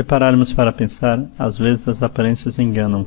Se pararmos para pensar, às vezes as aparências enganam.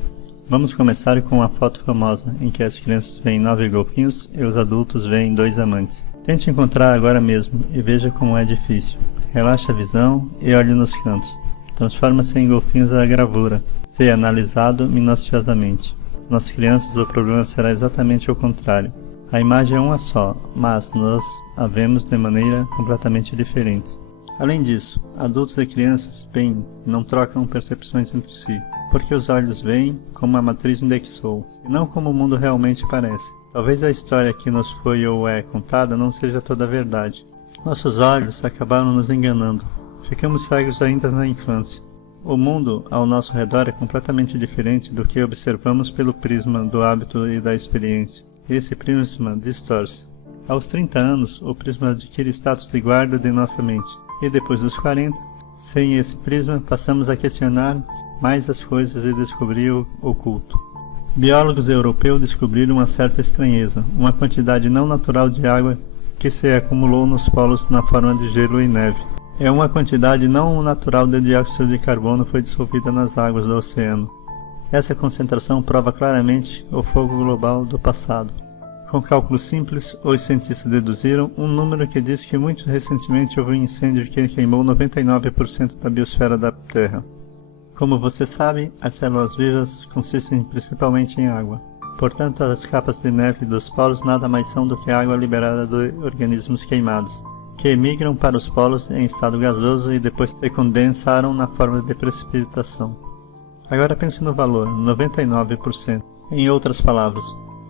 Vamos começar com uma foto famosa, em que as crianças veem 9 golfinhos e os adultos veem 2 amantes. Tente encontrar agora mesmo e veja como é difícil. Relaxe a visão e olhe nos cantos. Transforma-se em golfinhos a gravura. Seja analisado minuciosamente. Nas crianças o problema será exatamente o contrário. A imagem é uma só, mas nós a vemos de maneira completamente diferente. Além disso, adultos e crianças, bem, não trocam percepções entre si, porque os olhos veem como a matriz indexou, e não como o mundo realmente parece. Talvez a história que nos foi ou é contada não seja toda a verdade. Nossos olhos acabaram nos enganando. Ficamos cegos ainda na infância. O mundo ao nosso redor é completamente diferente do que observamos pelo prisma do hábito e da experiência. Esse prisma distorce. Aos 30 anos, o prisma adquire status de guarda de nossa mente. E depois dos 40, sem esse prisma, passamos a questionar mais as coisas e descobrir o oculto. Biólogos europeus descobriram uma certa estranheza, uma quantidade não natural de água que se acumulou nos polos na forma de gelo e neve. Uma quantidade não natural de dióxido de carbono foi dissolvida nas águas do oceano. Essa concentração prova claramente o fogo global do passado. Com cálculos simples, os cientistas deduziram um número que diz que muito recentemente houve um incêndio que queimou 99% da biosfera da Terra. Como você sabe, as células vivas consistem principalmente em água. Portanto, as capas de neve dos polos nada mais são do que água liberada de organismos queimados, que emigram para os polos em estado gasoso e depois se condensaram na forma de precipitação. Agora pense no valor, 99%. Em outras palavras,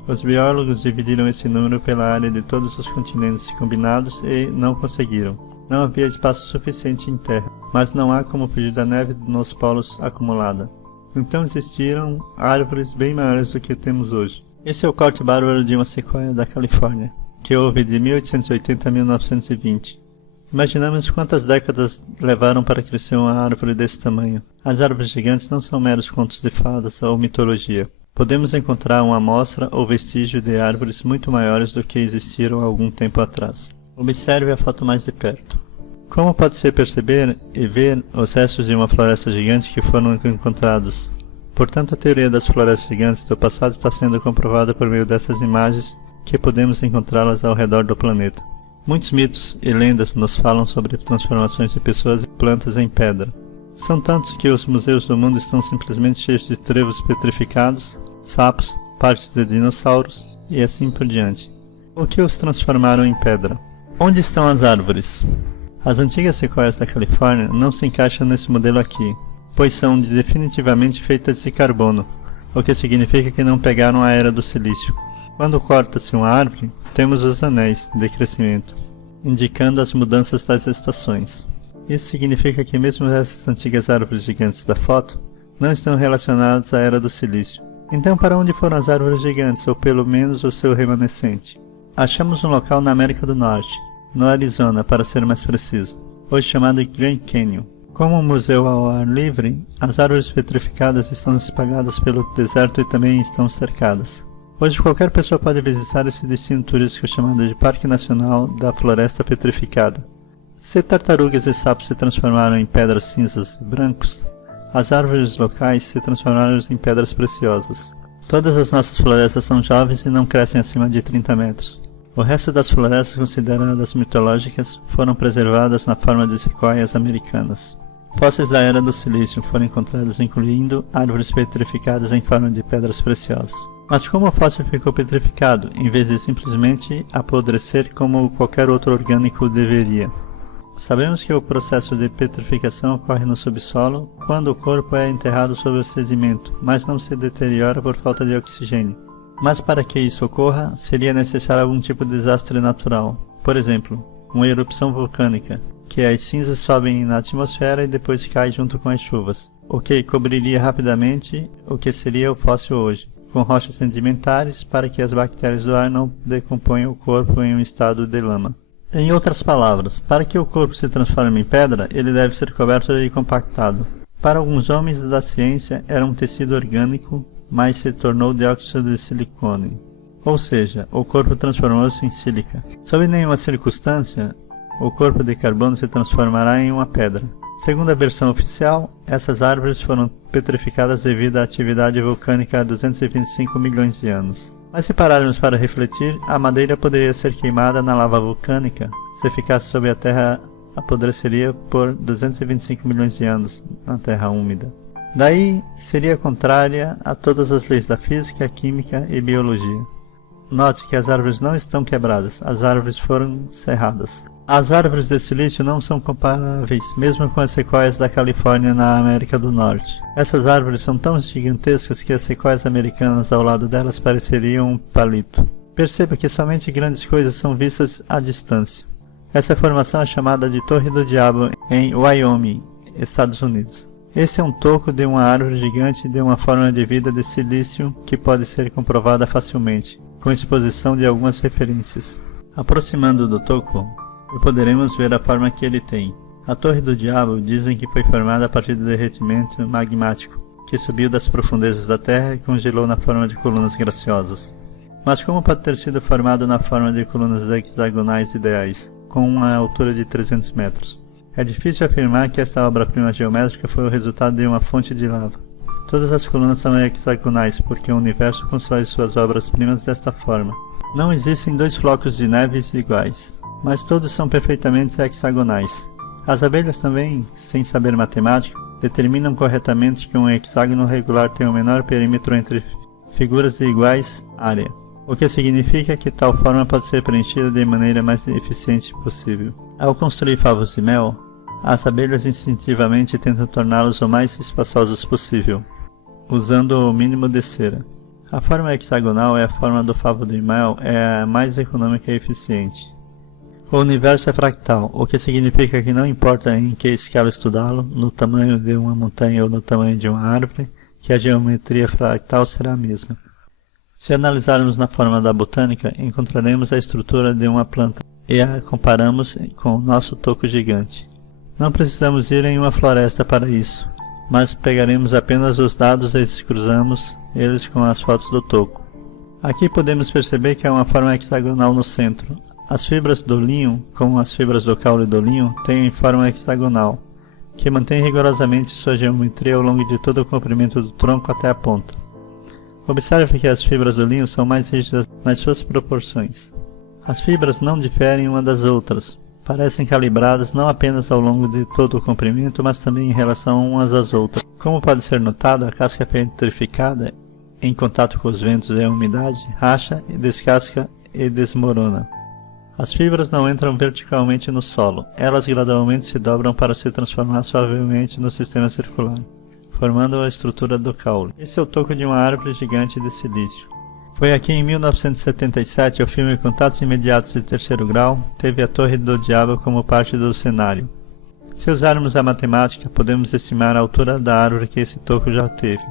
os biólogos dividiram esse número pela área de todos os continentes combinados e não conseguiram. Não havia espaço suficiente em terra, mas não há como fugir da neve nos polos acumulada. Então existiram árvores bem maiores do que temos hoje. Esse é o corte bárbaro de uma sequoia da Califórnia, que houve de 1880 a 1920. Imaginamos quantas décadas levaram para crescer uma árvore desse tamanho. As árvores gigantes não são meros contos de fadas ou mitologia. Podemos encontrar uma amostra ou vestígio de árvores muito maiores do que existiram há algum tempo atrás. Observe a foto mais de perto. Como pode-se perceber e ver os restos de uma floresta gigante que foram encontrados? Portanto, a teoria das florestas gigantes do passado está sendo comprovada por meio dessas imagens que podemos encontrá-las ao redor do planeta. Muitos mitos e lendas nos falam sobre transformações de pessoas e plantas em pedra. São tantos que os museus do mundo estão simplesmente cheios de trevos petrificados, sapos, partes de dinossauros e assim por diante. O que os transformaram em pedra? Onde estão as árvores? As antigas sequoias da Califórnia não se encaixam nesse modelo aqui, pois são definitivamente feitas de carbono, o que significa que não pegaram a era do silício. Quando corta-se uma árvore, temos os anéis de crescimento, indicando as mudanças das estações. Isso significa que mesmo essas antigas árvores gigantes da foto não estão relacionadas à era do silício. Então, para onde foram as árvores gigantes, ou pelo menos o seu remanescente? Achamos um local na América do Norte, no Arizona para ser mais preciso, hoje chamado Grand Canyon. Como um museu ao ar livre, as árvores petrificadas estão espalhadas pelo deserto e também estão cercadas. Hoje qualquer pessoa pode visitar esse destino turístico chamado de Parque Nacional da Floresta Petrificada. Se tartarugas e sapos se transformaram em pedras cinzas e brancos, as árvores locais se transformaram em pedras preciosas. Todas as nossas florestas são jovens e não crescem acima de 30 metros. O resto das florestas consideradas mitológicas foram preservadas na forma de sequoias americanas. Fósseis da Era do Silício foram encontrados incluindo árvores petrificadas em forma de pedras preciosas. Mas como o fóssil ficou petrificado, em vez de simplesmente apodrecer como qualquer outro orgânico deveria? Sabemos que o processo de petrificação ocorre no subsolo quando o corpo é enterrado sob o sedimento, mas não se deteriora por falta de oxigênio. Mas para que isso ocorra, seria necessário algum tipo de desastre natural. Por exemplo, uma erupção vulcânica, que as cinzas sobem na atmosfera e depois caem junto com as chuvas, o que cobriria rapidamente o que seria o fóssil hoje, com rochas sedimentares para que as bactérias do ar não decomponham o corpo em um estado de lama. Em outras palavras, para que o corpo se transforme em pedra, ele deve ser coberto e compactado. Para alguns homens da ciência, era um tecido orgânico, mas se tornou dióxido de silicone. Ou seja, o corpo transformou-se em sílica. Sob nenhuma circunstância, o corpo de carbono se transformará em uma pedra. Segundo a versão oficial, essas árvores foram petrificadas devido à atividade vulcânica há 225 milhões de anos. Mas se pararmos para refletir, a madeira poderia ser queimada na lava vulcânica. Se ficasse sob a terra, apodreceria por 225 milhões de anos na terra úmida. Daí, seria contrária a todas as leis da física, química e biologia. Note que as árvores não estão quebradas, as árvores foram serradas. As árvores de silício não são comparáveis, mesmo com as sequoias da Califórnia na América do Norte. Essas árvores são tão gigantescas que as sequoias americanas ao lado delas pareceriam um palito. Perceba que somente grandes coisas são vistas à distância. Essa formação é chamada de Torre do Diabo em Wyoming, Estados Unidos. Esse é um toco de uma árvore gigante de uma forma de vida de silício que pode ser comprovada facilmente, com exposição de algumas referências. Aproximando do toco, poderemos ver a forma que ele tem. A Torre do Diabo dizem que foi formada a partir do derretimento magmático, que subiu das profundezas da Terra e congelou na forma de colunas graciosas. Mas como pode ter sido formado na forma de colunas hexagonais ideais, com uma altura de 300 metros? É difícil afirmar que esta obra-prima geométrica foi o resultado de uma fonte de lava. Todas as colunas são hexagonais, porque o universo constrói suas obras-primas desta forma. Não existem dois flocos de neve iguais, mas todos são perfeitamente hexagonais. As abelhas também, sem saber matemática, determinam corretamente que um hexágono regular tem o menor perímetro entre figuras de iguais área, o que significa que tal forma pode ser preenchida de maneira mais eficiente possível. Ao construir favos de mel, as abelhas instintivamente tentam torná-los o mais espaçosos possível, usando o mínimo de cera. A forma hexagonal é a forma do favo de mel, é a mais econômica e eficiente. O universo é fractal, o que significa que não importa em que escala estudá-lo, no tamanho de uma montanha ou no tamanho de uma árvore, que a geometria fractal será a mesma. Se analisarmos na forma da botânica, encontraremos a estrutura de uma planta e a comparamos com o nosso toco gigante. Não precisamos ir em uma floresta para isso, mas pegaremos apenas os dados e cruzamos eles com as fotos do toco. Aqui podemos perceber que há uma forma hexagonal no centro. As fibras do linho, como as fibras do caule do linho, têm forma hexagonal, que mantém rigorosamente sua geometria ao longo de todo o comprimento do tronco até a ponta. Observe que as fibras do linho são mais rígidas nas suas proporções. As fibras não diferem uma das outras, parecem calibradas não apenas ao longo de todo o comprimento, mas também em relação umas às outras. Como pode ser notado, a casca petrificada, em contato com os ventos e a umidade, racha e descasca e desmorona. As fibras não entram verticalmente no solo, elas gradualmente se dobram para se transformar suavemente no sistema circular, formando a estrutura do caule. Esse é o toco de uma árvore gigante de silício. Foi aqui em 1977 o filme Contatos Imediatos de Terceiro Grau teve a Torre do Diabo como parte do cenário. Se usarmos a matemática, podemos estimar a altura da árvore que esse toco já teve.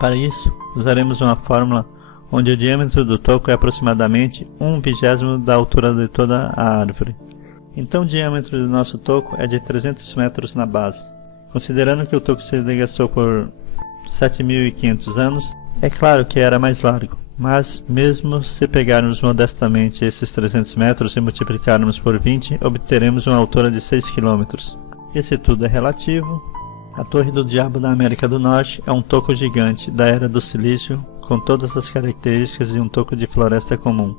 Para isso, usaremos uma fórmula onde o diâmetro do toco é aproximadamente 1/20 da altura de toda a árvore. Então o diâmetro do nosso toco é de 300 metros na base. Considerando que o toco se desgastou por 7.500 anos, é claro que era mais largo, mas mesmo se pegarmos modestamente esses 300 metros e multiplicarmos por 20, obteremos uma altura de 6 km. E se tudo é relativo, a Torre do Diabo da América do Norte é um toco gigante da Era do Silício, com todas as características de um toco de floresta comum.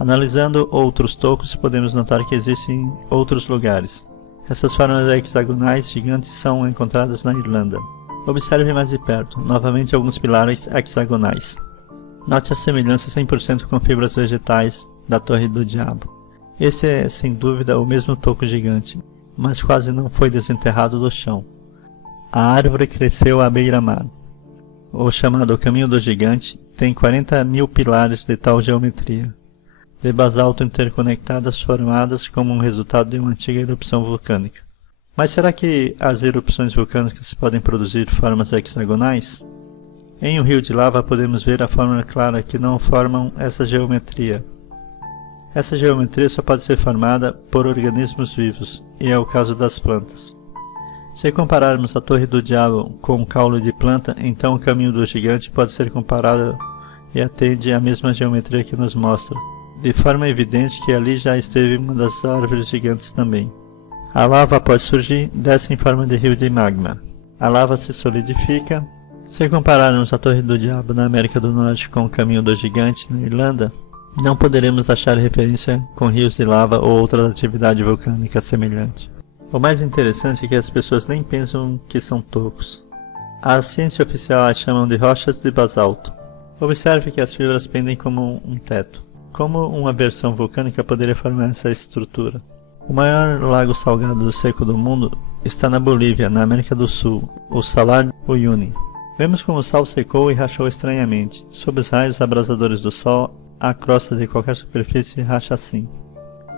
Analisando outros tocos, podemos notar que existem outros lugares. Essas formas hexagonais gigantes são encontradas na Irlanda. Observe mais de perto, novamente alguns pilares hexagonais. Note a semelhança 100% com fibras vegetais da Torre do Diabo. Esse é, sem dúvida, o mesmo toco gigante, mas quase não foi desenterrado do chão. A árvore cresceu à beira-mar. O chamado Caminho do Gigante tem 40.000 pilares de tal geometria, de basalto interconectadas formadas como um resultado de uma antiga erupção vulcânica. Mas será que as erupções vulcânicas podem produzir formas hexagonais? Em um rio de lava podemos ver a forma clara que não formam essa geometria. Essa geometria só pode ser formada por organismos vivos, e é o caso das plantas. Se compararmos a Torre do Diabo com um caule de planta, então o Caminho do Gigante pode ser comparado e atende à mesma geometria que nos mostra, de forma evidente que ali já esteve uma das árvores gigantes também. A lava, após surgir, desce em forma de rio de magma. A lava se solidifica. Se compararmos a Torre do Diabo na América do Norte com o Caminho do Gigante na Irlanda, não poderemos achar referência com rios de lava ou outra atividade vulcânica semelhante. O mais interessante é que as pessoas nem pensam que são tocos. A ciência oficial as chamam de rochas de basalto. Observe que as fibras pendem como um teto. Como uma versão vulcânica poderia formar essa estrutura? O maior lago salgado seco do mundo está na Bolívia, na América do Sul, o Salar de Uyuni. Vemos como o sal secou e rachou estranhamente. Sob os raios abrasadores do sol, a crosta de qualquer superfície racha assim.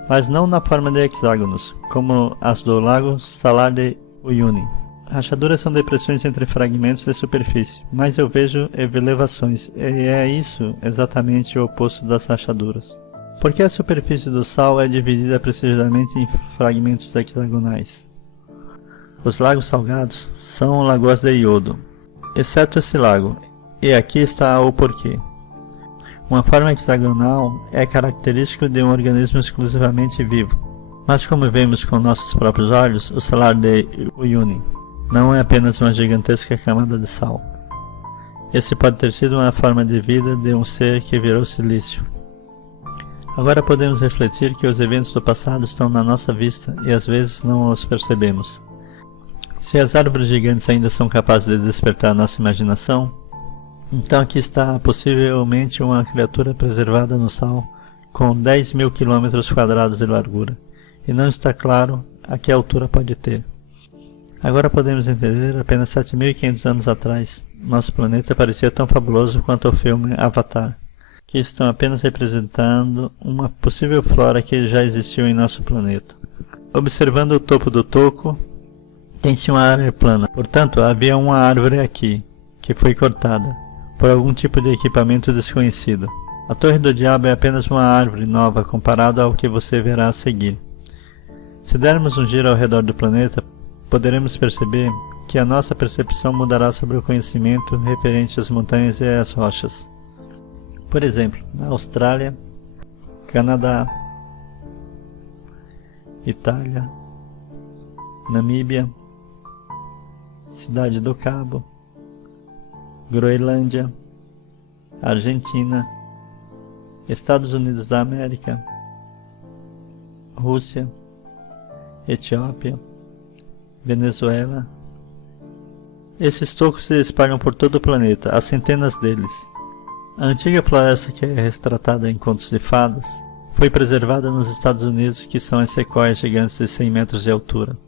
Mas não na forma de hexágonos, como as do lago Salar de Uyuni. Rachaduras são depressões entre fragmentos de superfície, mas eu vejo elevações, e é isso exatamente o oposto das rachaduras. Porque a superfície do sal é dividida precisamente em fragmentos hexagonais. Os lagos salgados são lagoas de iodo, exceto esse lago, e aqui está o porquê. Uma forma hexagonal é característico de um organismo exclusivamente vivo, mas como vemos com nossos próprios olhos, o Salar de Uyuni não é apenas uma gigantesca camada de sal. Esse pode ter sido uma forma de vida de um ser que virou silício. Agora podemos refletir que os eventos do passado estão na nossa vista e às vezes não os percebemos. Se as árvores gigantes ainda são capazes de despertar nossa imaginação, então aqui está possivelmente uma criatura preservada no sal com 10.000 km² de largura, e não está claro a que altura pode ter. Agora podemos entender, apenas 7.500 anos atrás, nosso planeta parecia tão fabuloso quanto o filme Avatar, que estão apenas representando uma possível flora que já existiu em nosso planeta. Observando o topo do toco, tem-se uma área plana, portanto havia uma árvore aqui, que foi cortada, por algum tipo de equipamento desconhecido. A Torre do Diabo é apenas uma árvore nova comparada ao que você verá a seguir. Se dermos um giro ao redor do planeta, poderemos perceber que a nossa percepção mudará sobre o conhecimento referente às montanhas e às rochas. Por exemplo, na Austrália, Canadá, Itália, Namíbia, Cidade do Cabo, Groenlândia, Argentina, Estados Unidos da América, Rússia, Etiópia, Venezuela. Esses tocos se espalham por todo o planeta, há centenas deles. A antiga floresta que é retratada em Contos de Fadas foi preservada nos Estados Unidos, que são as sequoias gigantes de 100 metros de altura.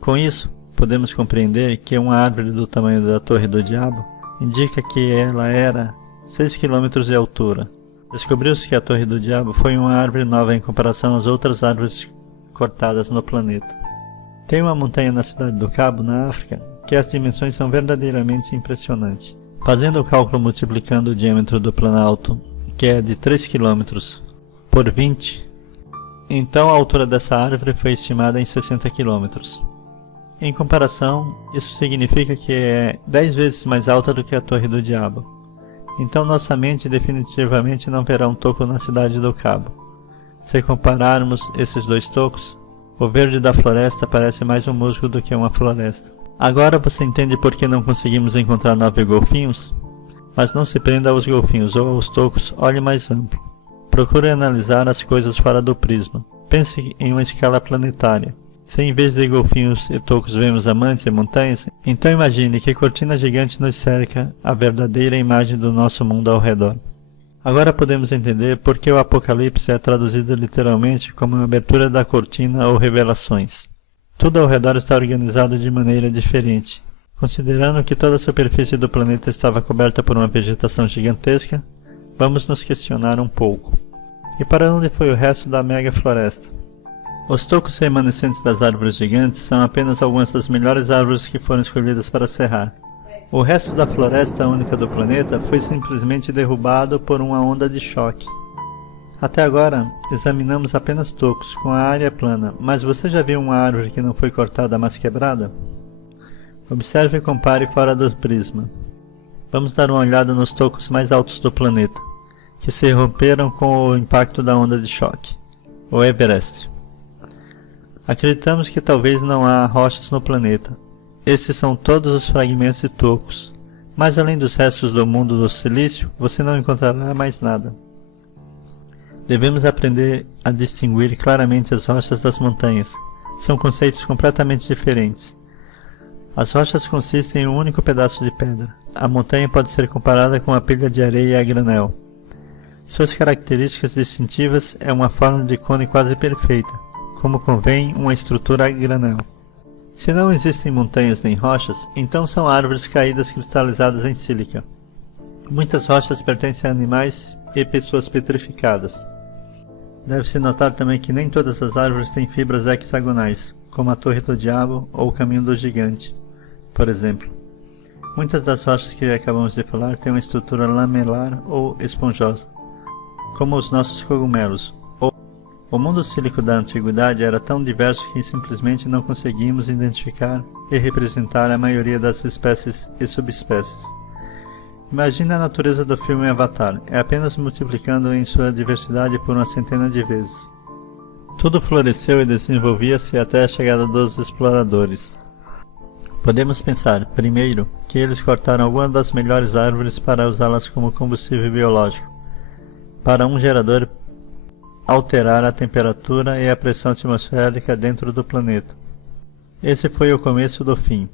Com isso, podemos compreender que uma árvore do tamanho da Torre do Diabo indica que ela era 6 km de altura. Descobriu-se que a Torre do Diabo foi uma árvore nova em comparação às outras árvores cortadas no planeta. Tem uma montanha na Cidade do Cabo, na África, que as dimensões são verdadeiramente impressionantes. Fazendo o cálculo multiplicando o diâmetro do planalto, que é de 3 km, por 20, então a altura dessa árvore foi estimada em 60 km. Em comparação, isso significa que é 10 vezes mais alta do que a Torre do Diabo. Então nossa mente definitivamente não verá um toco na Cidade do Cabo. Se compararmos esses dois tocos, o verde da floresta parece mais um musgo do que uma floresta. Agora você entende por que não conseguimos encontrar 9 golfinhos? Mas não se prenda aos golfinhos ou aos tocos, olhe mais amplo. Procure analisar as coisas fora do prisma. Pense em uma escala planetária. Se em vez de golfinhos e tocos vemos amantes e montanhas, então imagine que cortina gigante nos cerca a verdadeira imagem do nosso mundo ao redor. Agora podemos entender por que o Apocalipse é traduzido literalmente como uma abertura da cortina ou revelações. Tudo ao redor está organizado de maneira diferente. Considerando que toda a superfície do planeta estava coberta por uma vegetação gigantesca, vamos nos questionar um pouco. E para onde foi o resto da mega floresta? Os tocos remanescentes das árvores gigantes são apenas algumas das melhores árvores que foram escolhidas para serrar. O resto da floresta única do planeta foi simplesmente derrubado por uma onda de choque. Até agora, examinamos apenas tocos com a área plana, mas você já viu uma árvore que não foi cortada, mas quebrada? Observe e compare fora do prisma. Vamos dar uma olhada nos tocos mais altos do planeta, que se romperam com o impacto da onda de choque, o Everest. Acreditamos que talvez não há rochas no planeta. Esses são todos os fragmentos de tocos. Mas além dos restos do mundo do silício, você não encontrará mais nada. Devemos aprender a distinguir claramente as rochas das montanhas. São conceitos completamente diferentes. As rochas consistem em um único pedaço de pedra. A montanha pode ser comparada com uma pilha de areia a granel. Suas características distintivas é uma forma de cone quase perfeita, como convém uma estrutura a granel. Se não existem montanhas nem rochas, então são árvores caídas cristalizadas em sílica. Muitas rochas pertencem a animais e pessoas petrificadas. Deve-se notar também que nem todas as árvores têm fibras hexagonais, como a Torre do Diabo ou o Caminho do Gigante, por exemplo. Muitas das rochas que acabamos de falar têm uma estrutura lamelar ou esponjosa, como os nossos cogumelos. O mundo sílico da antiguidade era tão diverso que simplesmente não conseguimos identificar e representar a maioria das espécies e subespécies. Imagine a natureza do filme Avatar, é apenas multiplicando em sua diversidade por uma centena de vezes. Tudo floresceu e desenvolvia-se até a chegada dos exploradores. Podemos pensar, primeiro, que eles cortaram algumas das melhores árvores para usá-las como combustível biológico, para um gerador alterar a temperatura e a pressão atmosférica dentro do planeta. Esse foi o começo do fim.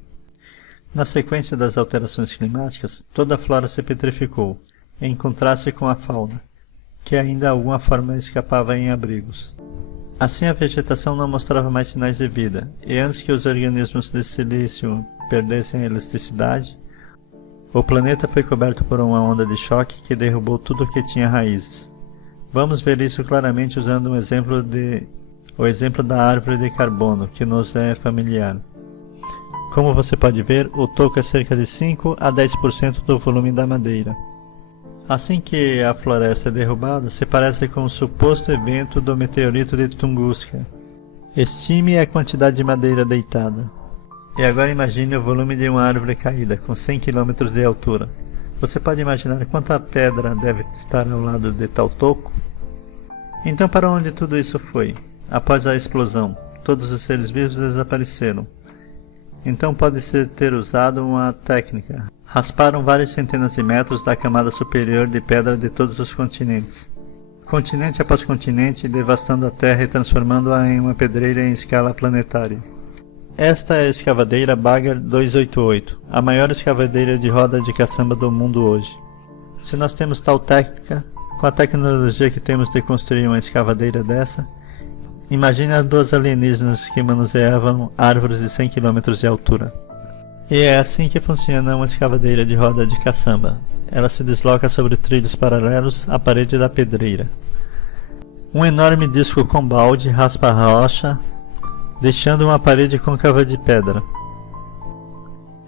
Na sequência das alterações climáticas, toda a flora se petrificou, em contraste com a fauna, que ainda de alguma forma escapava em abrigos. Assim a vegetação não mostrava mais sinais de vida, e antes que os organismos de silício perdessem a elasticidade, o planeta foi coberto por uma onda de choque que derrubou tudo que tinha raízes. Vamos ver isso claramente usando o exemplo da árvore de carbono, que nos é familiar. Como você pode ver, o toco é cerca de 5 a 10% do volume da madeira. Assim que a floresta é derrubada, se parece com o suposto evento do meteorito de Tunguska. Estime a quantidade de madeira deitada. E agora imagine o volume de uma árvore caída, com 100 km de altura. Você pode imaginar quanta pedra deve estar ao lado de tal toco? Então para onde tudo isso foi? Após a explosão, todos os seres vivos desapareceram. Então pode-se ter usado uma técnica. Rasparam várias centenas de metros da camada superior de pedra de todos os continentes. Continente após continente, devastando a Terra e transformando-a em uma pedreira em escala planetária. Esta é a escavadeira Bagger 288, a maior escavadeira de roda de caçamba do mundo hoje. Se nós temos tal técnica, com a tecnologia que temos de construir uma escavadeira dessa, imagine as duas alienígenas que manuseavam árvores de 100 km de altura. E é assim que funciona uma escavadeira de roda de caçamba. Ela se desloca sobre trilhos paralelos à parede da pedreira. Um enorme disco com balde raspa a rocha, deixando uma parede côncava de pedra.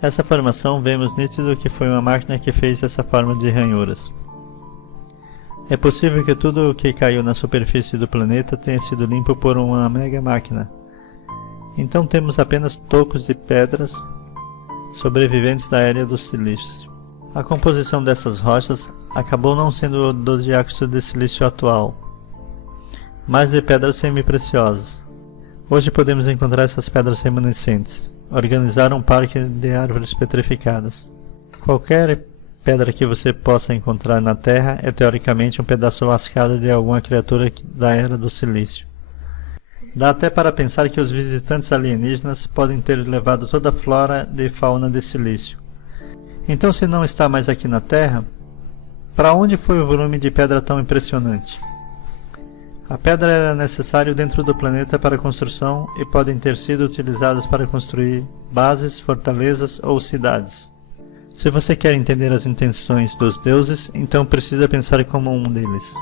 Essa formação vemos nítido que foi uma máquina que fez essa forma de ranhuras. É possível que tudo o que caiu na superfície do planeta tenha sido limpo por uma mega máquina. Então temos apenas tocos de pedras sobreviventes da era do silício. A composição dessas rochas acabou não sendo do dióxido de silício atual, mas de pedras semipreciosas. Hoje podemos encontrar essas pedras remanescentes, organizar um parque de árvores petrificadas. Qualquer pedra que você possa encontrar na Terra é teoricamente um pedaço lascado de alguma criatura da era do silício. Dá até para pensar que os visitantes alienígenas podem ter levado toda a flora e fauna de silício. Então, se não está mais aqui na Terra, para onde foi o volume de pedra tão impressionante? A pedra era necessária dentro do planeta para construção e podem ter sido utilizadas para construir bases, fortalezas ou cidades. Se você quer entender as intenções dos deuses, então precisa pensar como um deles.